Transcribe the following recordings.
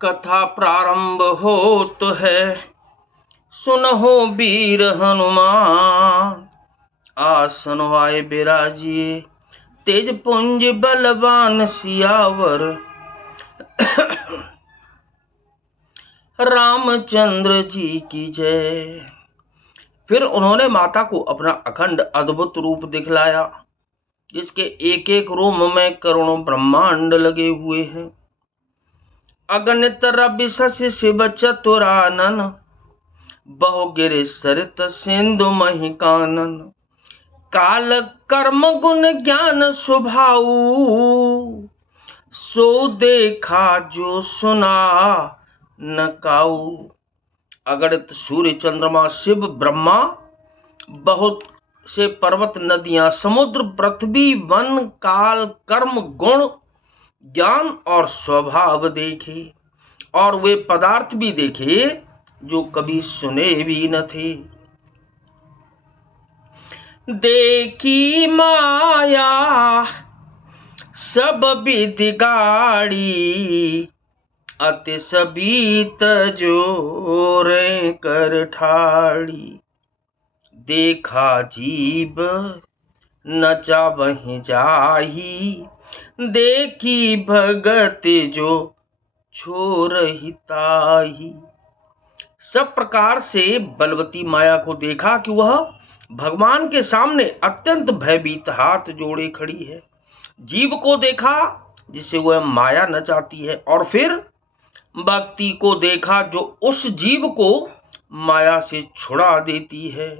कथा प्रारंभ होत है, सुनहो वीर हनुमान। आसन वाय बिराजिए, तेज पुंज बलवान सियावर। रामचंद्र जी की जय। फिर उन्होंने माता को अपना अखंड अद्भुत रूप दिखलाया, जिसके एक एक रोम में करोड़ों ब्रह्मांड लगे हुए हैं। अगणित रवि शशि शिव चतुरानन, बहुगिर सरित सिंधु मही कानन। काल कर्म गुण ज्ञान स्वभाव, सो देखा जो सुना न काऊ। अगणित सूर्य चंद्रमा शिव ब्रह्मा, बहुत से पर्वत नदियां समुद्र पृथ्वी वन काल कर्म गुण ज्ञान और स्वभाव देखे, और वे पदार्थ भी देखे जो कभी सुने भी न थे। देखी माया सब विधि गाड़ी, अति सबीत जोरे कर ठाड़ी। देखा जीव न चावहि जाही, देखी भगत जो छोरहि ताही। सब प्रकार से बलवती माया को देखा कि वह भगवान के सामने अत्यंत भयभीत हाथ जोड़े खड़ी है। जीव को देखा जिसे वह माया नचाती है, और फिर भक्ति को देखा जो उस जीव को माया से छुड़ा देती है।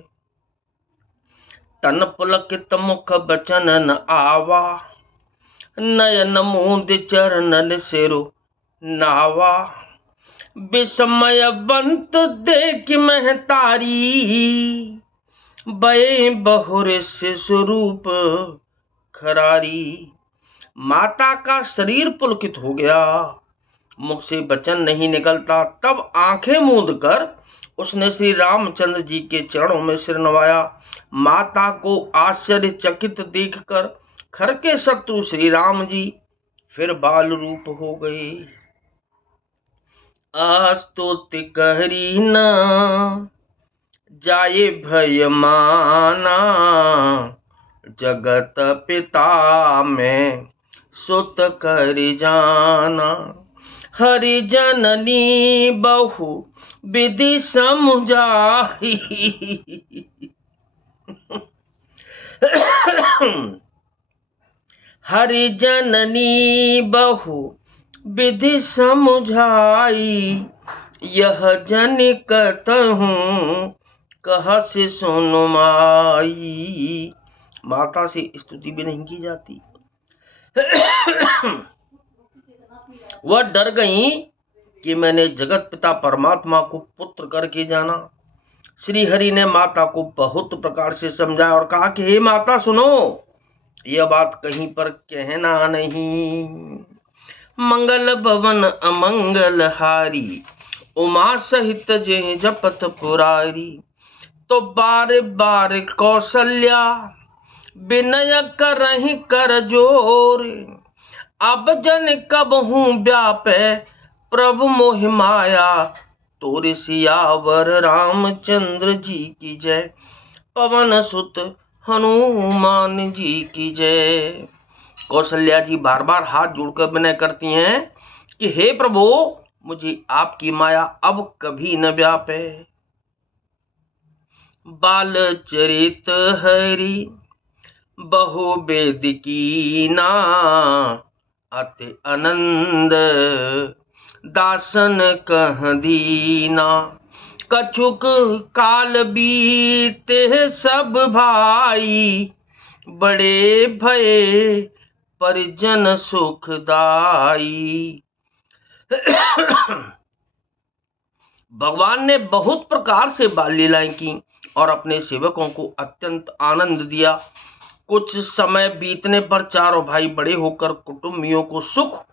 तन पुलकित मुख बचन न आवा, नयन मूंद चरणन सिरो नावा। विस्मय बंत देख महतारी, बये बहुर से स्वरूप खरारी। माता का शरीर पुलकित हो गया, मुख से वचन नहीं निकलता। तब आंखें मूंद कर उसने श्री रामचंद्र जी के चरणों में सिर नवाया। माता को आश्चर्यचकित देखकर खर के शत्रु श्री राम जी फिर बाल रूप हो गए। आस्तुति कहरी न जाए भय माना, जगत पिता में सुत कर जाना। हरि जननी बहु विधि समझाई, हरि जननी बहु विधि समझाई। यह जन कहूँ कह से सुनु माई। माता से स्तुति भी नहीं की जाती। वह डर गई कि मैंने जगत पिता परमात्मा को पुत्र करके जाना। श्री हरि ने माता को बहुत प्रकार से समझाया और कहा कि हे माता सुनो, यह बात कहीं पर कहना नहीं। मंगल भवन अमंगल हारी, उमा सहित जे जपत पुरारी। तो बार बार कौशल्या विनय करहि कर जोर। अब जन कबहू व्यापे प्रभु मोहि माया, तोरे सियावर रामचंद्र जी की जय। पवन सुत हनुमान जी की जय। कौशल्या जी बार बार हाथ जोड़कर विनय करती हैं कि हे प्रभु, मुझे आपकी माया अब कभी न व्यापे। बाल चरित हरि बहु वेद कीना, अति आनंद दासन कह दीना। कछुक काल बीते सब भाई, बड़े भये परिजन सुखदाई। भगवान ने बहुत प्रकार से बाल लीलाएं की और अपने सेवकों को अत्यंत आनंद दिया। कुछ समय बीतने पर चारों भाई बड़े होकर कुटुंबियों को सुख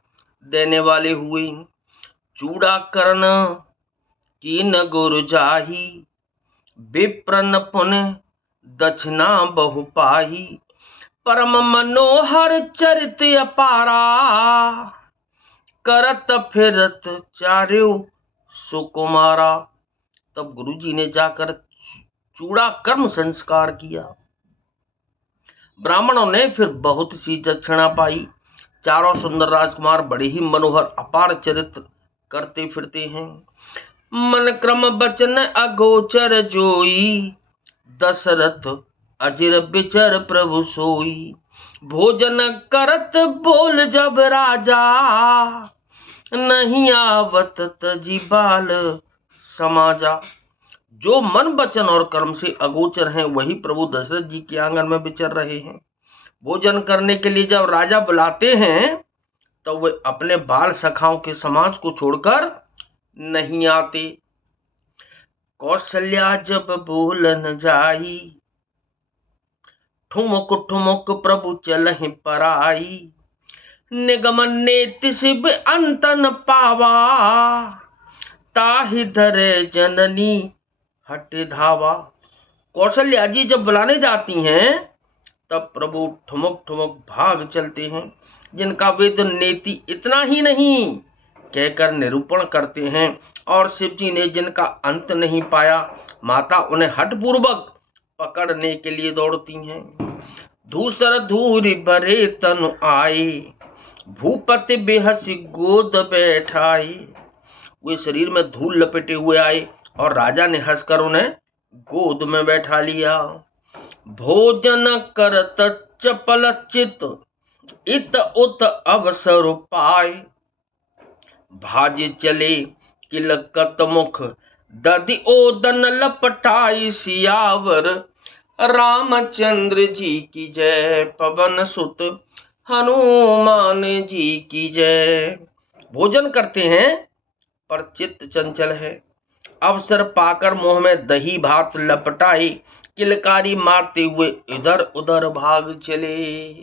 देने वाले हुए। चूड़ा करण कीन गुरु जाही, विप्रन पुन दक्षिणा बहु पाही। परम मनोहर चरित अपारा, करत फिरत चार्यो सुकुमारा। तब गुरुजी ने जाकर चूड़ा कर्म संस्कार किया। ब्राह्मणों ने फिर बहुत सी दक्षिणा पाई। चारों सुंदर राजकुमार बड़े ही मनोहर अपार चरित्र करते फिरते हैं। मन क्रम बचन अगोचर जोई, दशरथ अजिर बिचर प्रभु सोई। भोजन करत बोल जब राजा, नहीं आवत तजी बाल समाजा। जो मन वचन और कर्म से अगोचर हैं वही प्रभु दशरथ जी के आंगन में विचर रहे हैं। भोजन करने के लिए जब राजा बुलाते हैं तो वे अपने बाल सखाओं के समाज को छोड़कर नहीं आते। कौशल्या जब बोलन जाई, ठुमक ठुमक प्रभु चलहि पराई। निगमन नेति शिव अंतन पावा, ताहि धरे जननी हट धावा। कौशल्या जी जब बुलाने जाती हैं तब प्रभु ठुमक ठुमक भाग चलते हैं। जिनका वेद नेति इतना ही नहीं कहकर निरूपण करते हैं, और शिव जी ने जिनका अंत नहीं पाया, माता उन्हें हठपूर्वक पकड़ने के लिए दौड़ती हैं। धूसर धूरी भरे तनु आए, भूपति बेहसी गोद बैठाए। वे शरीर में धूल लपेटे हुए आए और राजा ने हंसकर उन्हें गोद में बैठा लिया। भोजन करत चपल चित, इत उत अवसर पाए। भाजे चले किलकत मुख, दधि ओदन लपटाई। सियावर रामचंद्र जी की जय, पवन सुत हनुमान जी की जय। भोजन करते हैं पर चित्त चंचल है। अवसर पाकर मुंह में दही भात लपटाए, किलकारी मारते हुए इधर उधर भाग चले।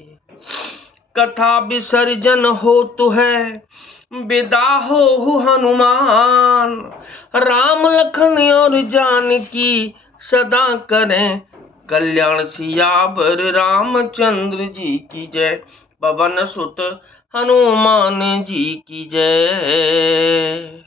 कथा विसर्जन हो तो है, विदा हो हनुमान। राम लखन और जानकी सदा करें कल्याण। सियावर रामचंद्र जी की जय, पवन सुत हनुमान जी की जय।